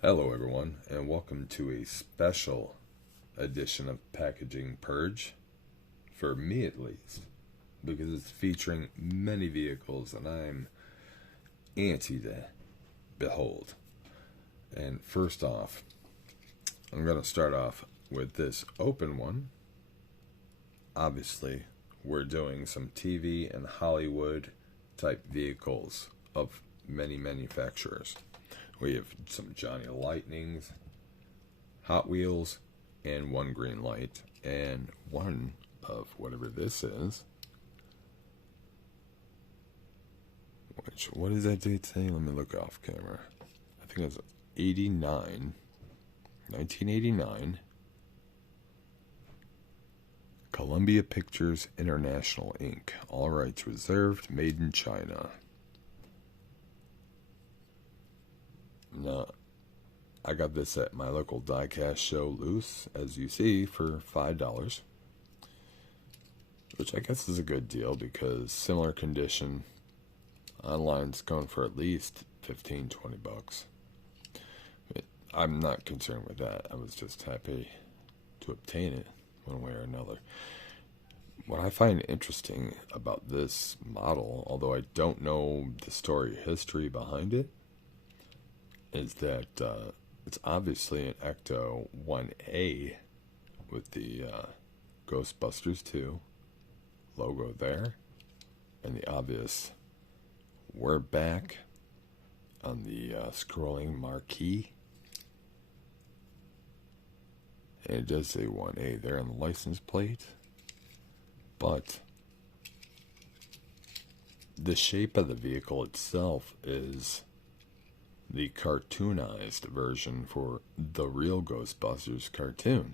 Hello, everyone, and welcome to a special edition of Packaging Purge, for me at least, because it's featuring many vehicles and I'm antsy to behold. And first off, I'm going to start off with this open one. Obviously, we're doing some TV and Hollywood type vehicles of many manufacturers. We have some Johnny Lightnings, Hot Wheels, and one Greenlight, and one of whatever this is. What does that date say? Let me look off camera. I think it's 1989. Columbia Pictures International Inc. All rights reserved, made in China. Now, I got this at my local diecast show loose, as you see, for $5. Which I guess is a good deal because similar condition online's going for at least $15-20. I'm not concerned with that. I was just happy to obtain it one way or another. What I find interesting about this model, although I don't know the story history behind it, is that it's obviously an Ecto 1A with the Ghostbusters 2 logo there, and the obvious "We're back" on the scrolling marquee. And it does say 1A there on the license plate, but the shape of the vehicle itself is the cartoonized version for the real Ghostbusters cartoon.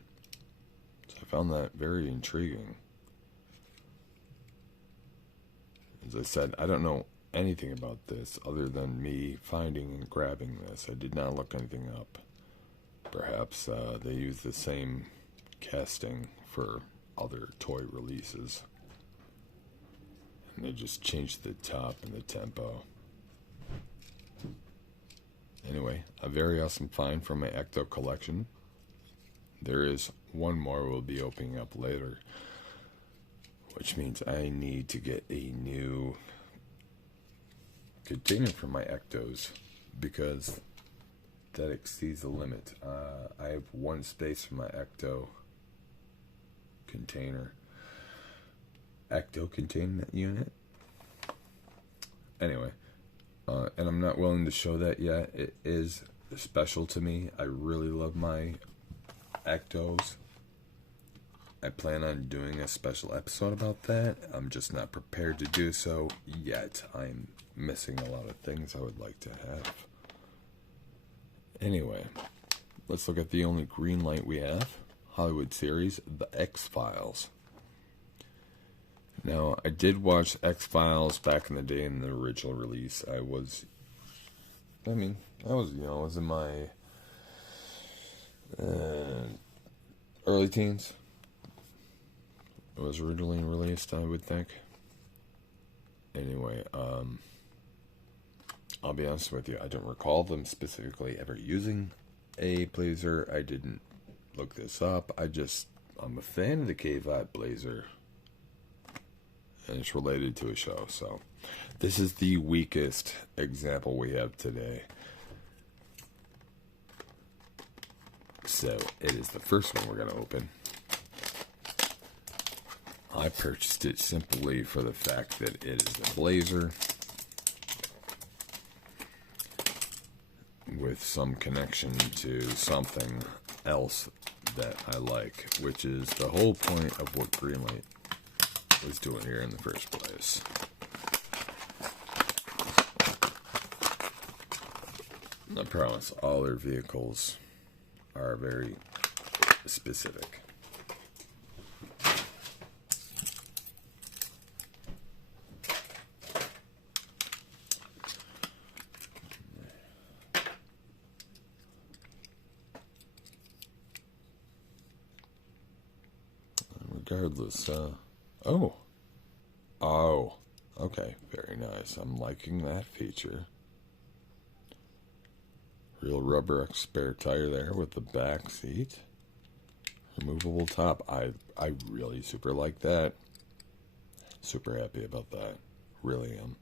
So I found that very intriguing. As I said, I don't know anything about this other than me finding and grabbing this. I did not look anything up. Perhaps they use the same casting for other toy releases, and they just changed the top and the tempo. Anyway, a very awesome find from my Ecto collection. There is one more we'll be opening up later, which means I need to get a new container for my Ectos because that exceeds the limit. I have one space for my Ecto containment unit. Anyway. And I'm not willing to show that yet. It is special to me. I really love my Ectos. I plan on doing a special episode about that. I'm just not prepared to do so yet. I'm missing a lot of things I would like to have. Anyway, let's look at the only Greenlight we have. Hollywood series, The X-Files. Now, I did watch X-Files back in the day in the original release. I was in my early teens. It was originally released, I would think. Anyway, I'll be honest with you, I don't recall them specifically ever using a blazer. I didn't look this up. I'm a fan of the K-Vibe blazer. And it's related to a show, so this is the weakest example we have today. So it is the first one we're going to open. I purchased it simply for the fact that it is a blazer with some connection to something else that I like, which is the whole point of what Greenlight was doing here in the first place. I promise all their vehicles are very specific. Regardless, Oh, okay, very nice. I'm liking that feature. Real rubber spare tire there with the back seat. Removable top. I really super like that. Super happy about that. Really am.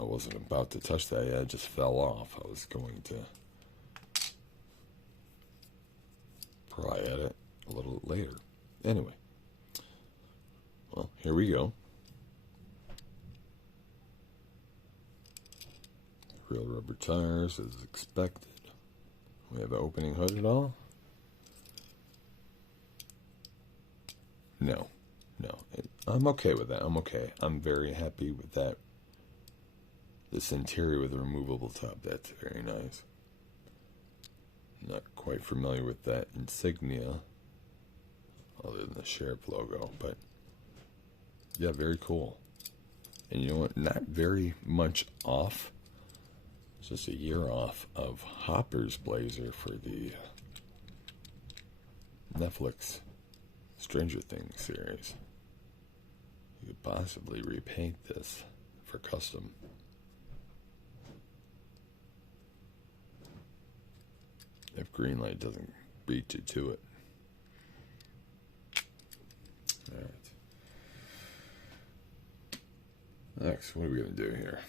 I wasn't about to touch that yet. It just fell off. I was going to pry at it a little later. Anyway. Well, here we go. Real rubber tires as expected. We have an opening hood at all? No. No. I'm okay with that. I'm okay. I'm very happy with that. This interior with a removable top. That's very nice. Not quite familiar with that insignia. Other than the Sheriff logo. But yeah, very cool. And you know what? Not very much off. It's just a year off of Hopper's blazer for the Netflix Stranger Things series. You could possibly repaint this for custom. If Greenlight doesn't beat you to it. Alright. Next, what are we going to do here?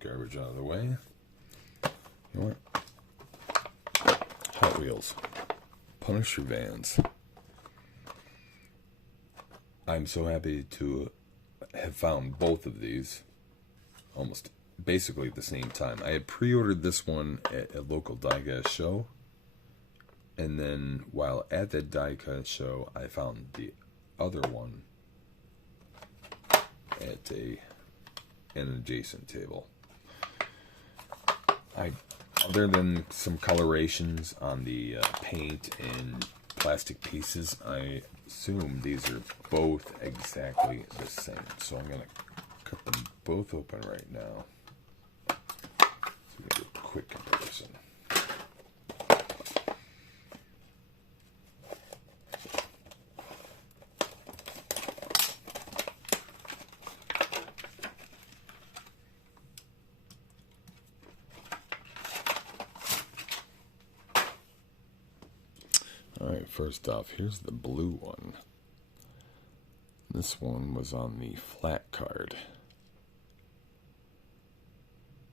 Garbage out of the way. You know what? Hot Wheels. Punisher vans. I'm so happy to have found both of these almost basically at the same time. I had pre-ordered this one at a local diecast show, and then while at that diecast show, I found the other one at an adjacent table. Other than some colorations on the paint and plastic pieces, I assume these are both exactly the same. So I'm going to cut them both open right now. So we can do a quick comparison. Alright, first off, here's the blue one. This one was on the flat card.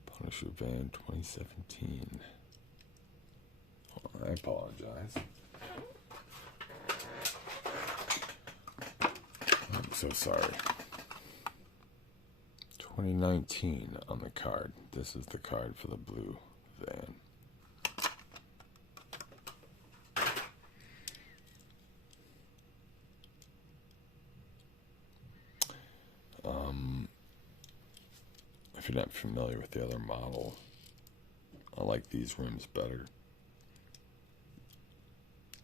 Punisher Van 2017. Oh, I apologize. I'm so sorry. 2019 on the card. This is the card for the blue van. If you're not familiar with the other model, I like these rims better.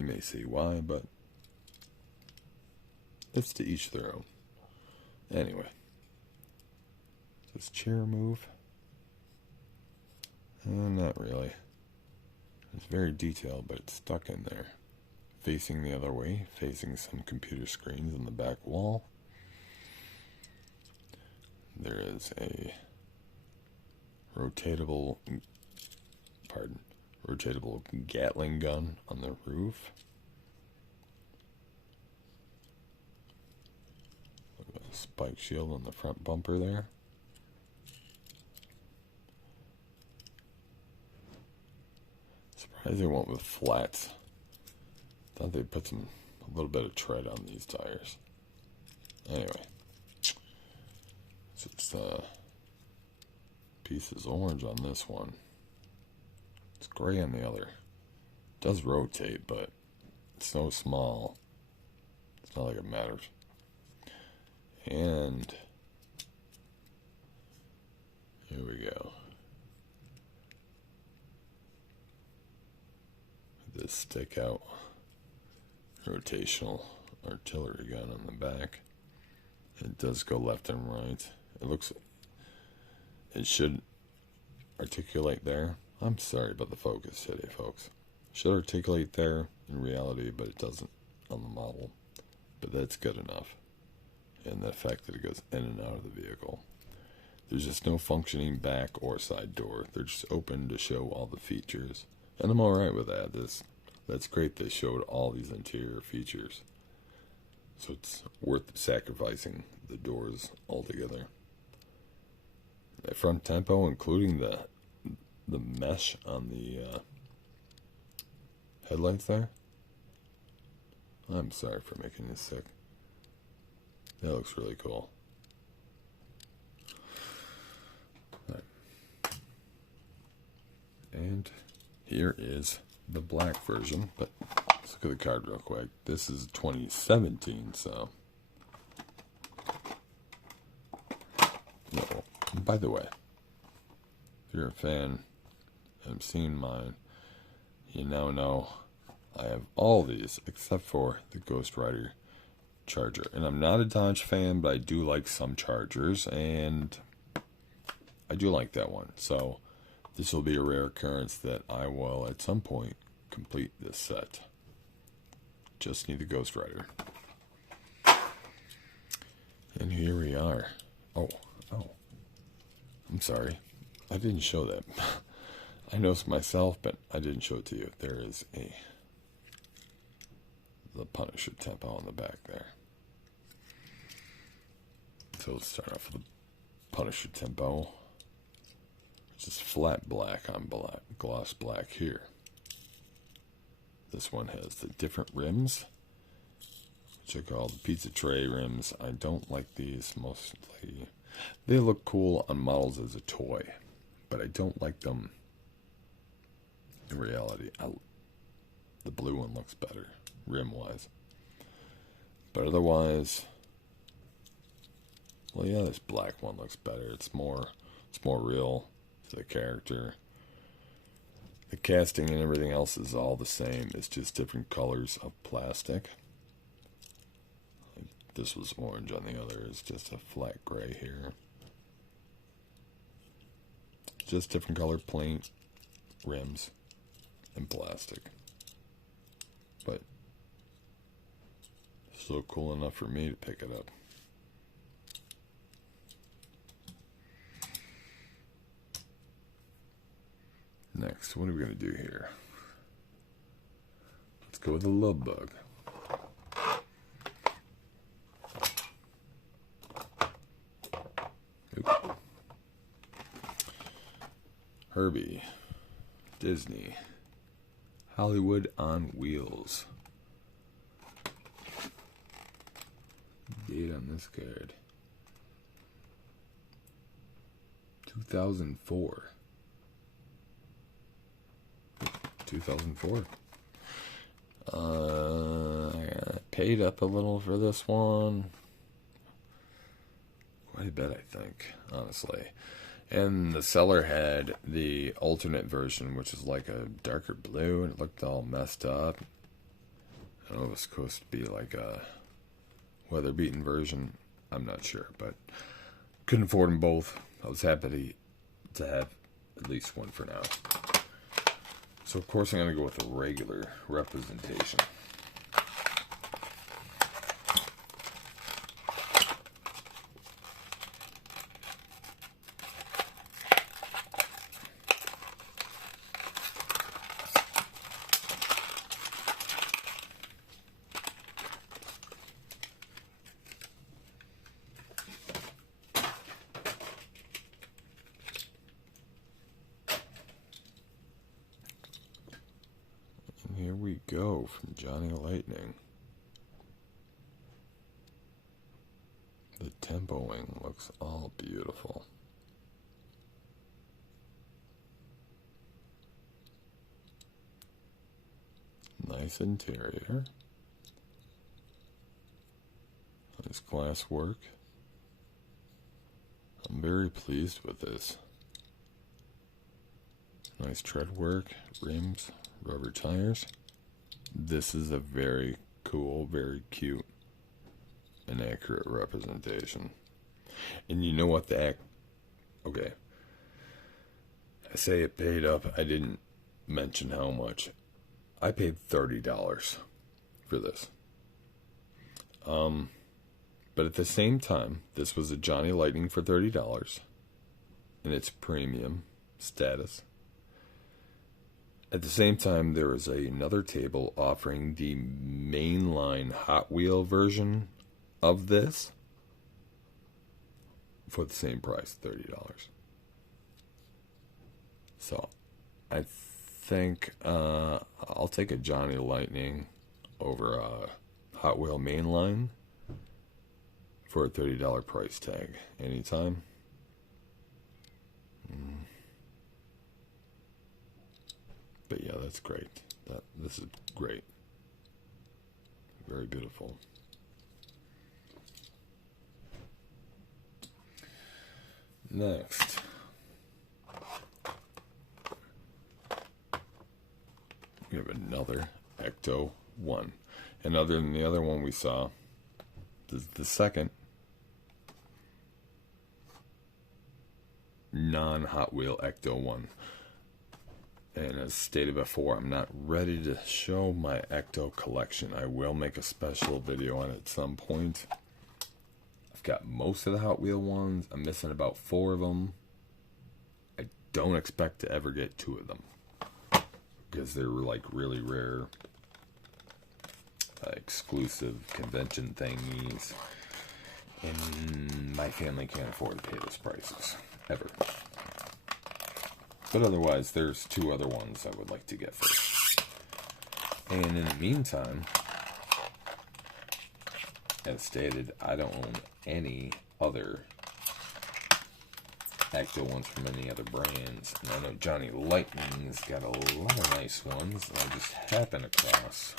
You may see why, but it's to each their own. Anyway, this chair move? Not really. It's very detailed, but it's stuck in there. Facing the other way, facing some computer screens on the back wall. There is a rotatable Gatling gun on the roof. A spike shield on the front bumper there. Surprised they went with flats. Thought they'd put a little bit of tread on these tires. Anyway, it's piece is orange on this one. It's gray on the other. It does rotate, but it's so small. It's not like it matters. And here we go. This stick out rotational artillery gun on the back. It does go left and right. It should articulate there. I'm sorry about the focus today, folks. It should articulate there in reality, but it doesn't on the model. But that's good enough. And the fact that it goes in and out of the vehicle. There's just no functioning back or side door. They're just open to show all the features. And I'm alright with that. That's great they showed all these interior features. So it's worth sacrificing the doors altogether. That front tempo, including the mesh on the headlights there. I'm sorry for making you sick. That looks really cool. Right. And here is the black version, but let's look at the card real quick. This is 2017, so. No. By the way, if you're a fan and have seen mine, you now know I have all these except for the Ghost Rider Charger. And I'm not a Dodge fan, but I do like some Chargers, and I do like that one. So this will be a rare occurrence that I will at some point complete this set. Just need the Ghost Rider. And here we are. Oh, I'm sorry. I didn't show that. I noticed myself, but I didn't show it to you. There is the Punisher tempo on the back there. So let's start off with the Punisher tempo, which is flat black on black, gloss black here. This one has the different rims, which are called pizza tray rims. I don't like these mostly. They look cool on models as a toy, but I don't like them in reality. The blue one looks better, rim-wise. But otherwise, well, yeah, this black one looks better. It's more real to the character. The casting and everything else is all the same. It's just different colors of plastic. This was orange on the other. It's just a flat gray here. Just different color paint, rims, and plastic. But still cool enough for me to pick it up. Next, what are we going to do here? Let's go with the Love Bug. Herbie, Disney, Hollywood on Wheels. Date on this card: 2004. 2004. I paid up a little for this one. Quite a bit, I think, honestly. And the seller had the alternate version, which is like a darker blue, and it looked all messed up. I don't know if it was supposed to be like a weather-beaten version. I'm not sure, but couldn't afford them both. I was happy to have at least one for now. So, of course, I'm going to go with a regular representation. Here we go from Johnny Lightning. The tempoing looks all beautiful. Nice interior. Nice glass work. I'm very pleased with this. Nice tread work, rims, rubber tires. This is a very cool, very cute, and accurate representation. And you know what okay. I say it paid up. I didn't mention how much. I paid $30 for this. But at the same time, this was a Johnny Lightning for $30. in its premium status. At the same time, there is another table offering the mainline Hot Wheel version of this for the same price, $30. So, I think I'll take a Johnny Lightning over a Hot Wheel mainline for a $30 price tag. Anytime. But yeah, that's great. This is great. Very beautiful. Next, we have another Ecto 1. And other than the other one we saw, this is the second non-Hot Wheel Ecto 1. And as stated before, I'm not ready to show my Ecto collection. I will make a special video on it at some point. I've got most of the Hot Wheel ones. I'm missing about 4 of them. I don't expect to ever get 2 of them, because they're like really rare, exclusive convention thingies. And my family can't afford to pay those prices, ever. But otherwise, there's 2 other ones I would like to get first. And in the meantime, as stated, I don't own any other Ecto ones from any other brands. And I know Johnny Lightning's got a lot of nice ones. And I just happened across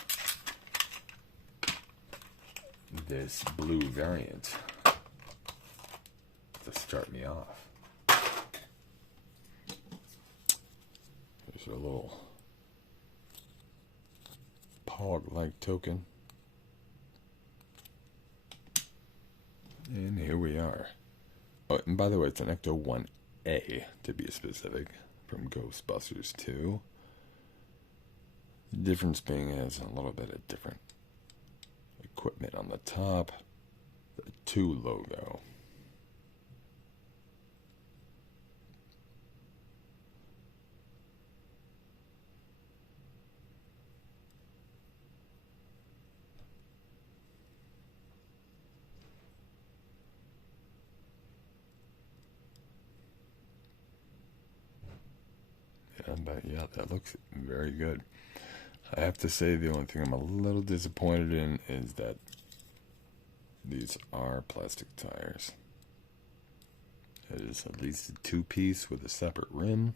this blue variant to start me off. There's a little Pog-like token. And here we are. Oh, and by the way, it's an Ecto 1A, to be specific, from Ghostbusters 2. The difference being it has a little bit of different equipment on the top. The 2 logo. But yeah, that looks very good. I have to say the only thing I'm a little disappointed in is that these are plastic tires. It is at least a 2-piece with a separate rim,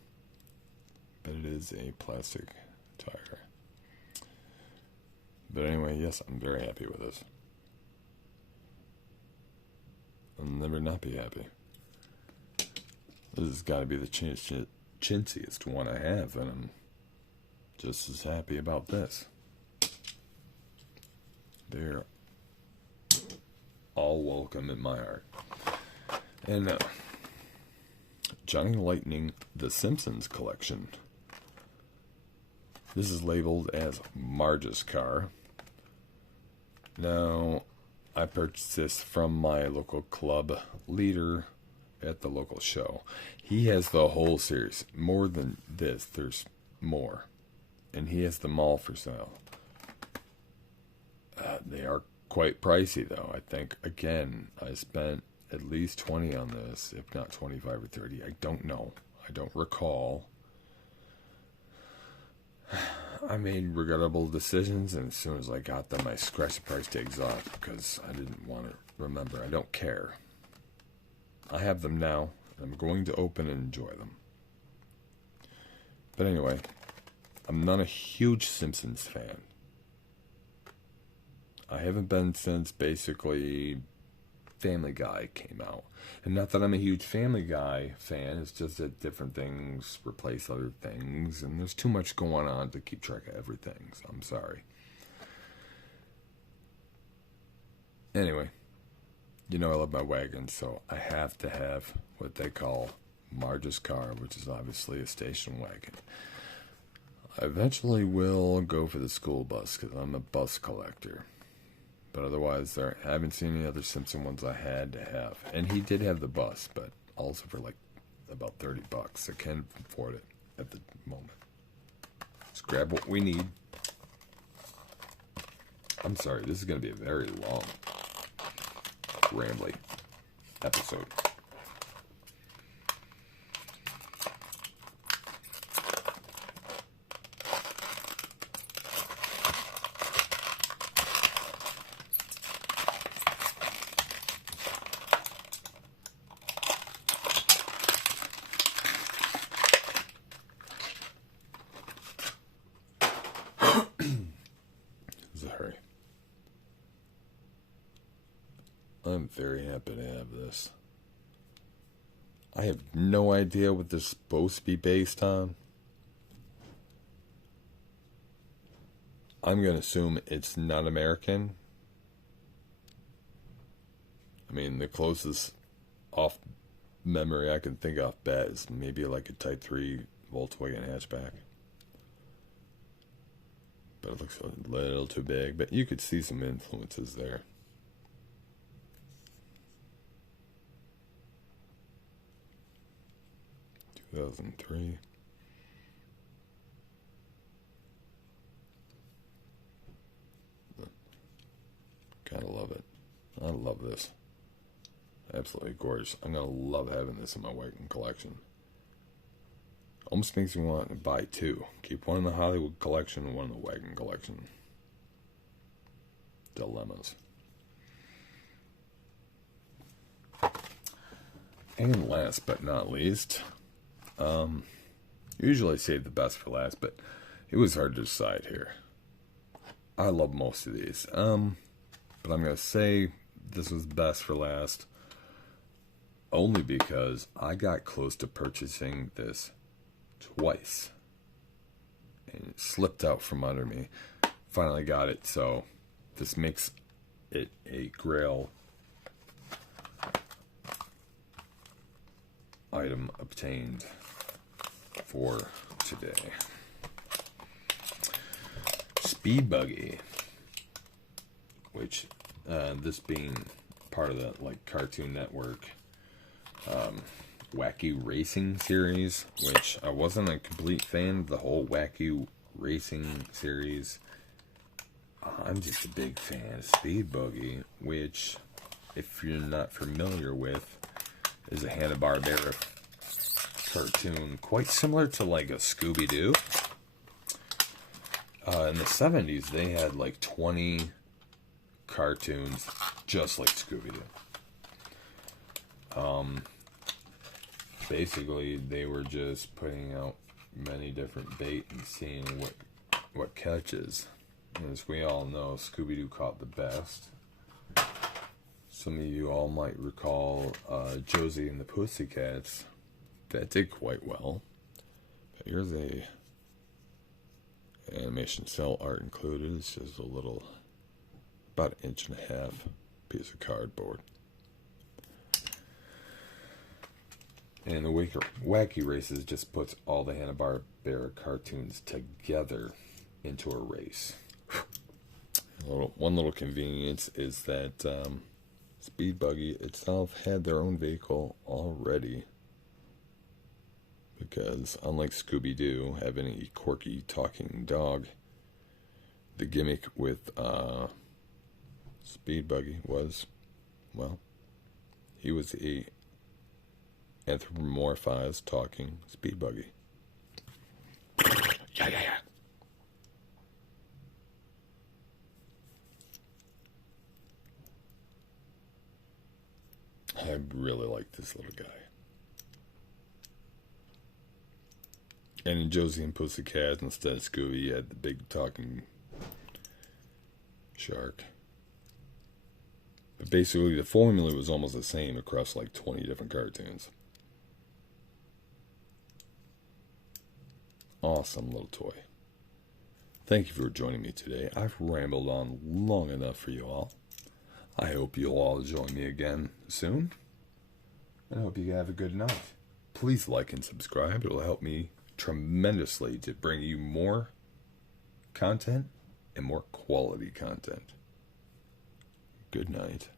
but it is a plastic tire. But anyway, yes, I'm very happy with this. I'll never not be happy. This has got to be the chintziest one I have, and I'm just as happy about this. They're all welcome in my heart. And Johnny Lightning The Simpsons collection. This is labeled as Marge's car. Now, I purchased this from my local club leader at the local show. He has the whole series. More than this, there's more. And he has them all for sale. They are quite pricey, though. I think, again, I spent at least 20 on this, if not 25 or 30. I don't know. I don't recall. I made regrettable decisions, and as soon as I got them, I scratched the price tags off because I didn't want to remember. I don't care. I have them now. I'm going to open and enjoy them. But anyway, I'm not a huge Simpsons fan. I haven't been since basically Family Guy came out. And not that I'm a huge Family Guy fan, it's just that different things replace other things, and there's too much going on to keep track of everything, so I'm sorry. Anyway, you know I love my wagon, so I have to have what they call Marge's car, which is obviously a station wagon. I eventually will go for the school bus, because I'm a bus collector. But otherwise, I haven't seen any other Simpson ones I had to have. And he did have the bus, but also for like about 30 bucks. I can't afford it at the moment. Let's grab what we need. I'm sorry, this is going to be a very long, rambly episode. Sorry. I'm very happy to have this. I have no idea what this is supposed to be based on. I'm going to assume it's not American. I mean, the closest off memory I can think of bet is maybe like a Type 3 Volkswagen hatchback. But it looks a little too big. But you could see some influences there. Two 2003. Gotta love it. I love this. Absolutely gorgeous. I'm gonna love having this in my wagon collection. Almost makes me want to buy two. Keep one in the Hollywood collection and one in the wagon collection. Dilemmas. And last but not least, usually save the best for last, but it was hard to decide here. I love most of these. But I'm going to say this was best for last only because I got close to purchasing this twice. And it slipped out from under me. Finally got it, so this makes it a grail item obtained for today. Speed Buggy, which this being part of the like Cartoon Network Wacky Racing series, which I wasn't a complete fan of the whole Wacky Racing series. I'm just a big fan of Speed Buggy, which, if you're not familiar with, is a Hanna-Barbera cartoon quite similar to like a Scooby-Doo. In the 70s, they had like 20 cartoons just like Scooby-Doo. Basically, they were just putting out many different bait and seeing what catches. And as we all know, Scooby-Doo caught the best. Some of you all might recall Josie and the Pussycats. That did quite well. But here's a animation cell art included. It's just a little, about an inch and a half piece of cardboard. And the Wacky Races just puts all the Hanna-Barbera cartoons together into a race. One little convenience is that Speed Buggy itself had their own vehicle already. Because unlike Scooby-Doo having a quirky talking dog, the gimmick with Speed Buggy was, well, he was a anthropomorphized talking Speed Buggy. Yeah. I really like this little guy. And in Josie and Pussycat, instead of Scooby, you had the big talking shark. But basically, the formula was almost the same across like 20 different cartoons. Awesome little toy. Thank you for joining me today. I've rambled on long enough for you all. I hope you'll all join me again soon. And I hope you have a good night. Please like and subscribe. It'll help me tremendously to bring you more content and more quality content. Good night.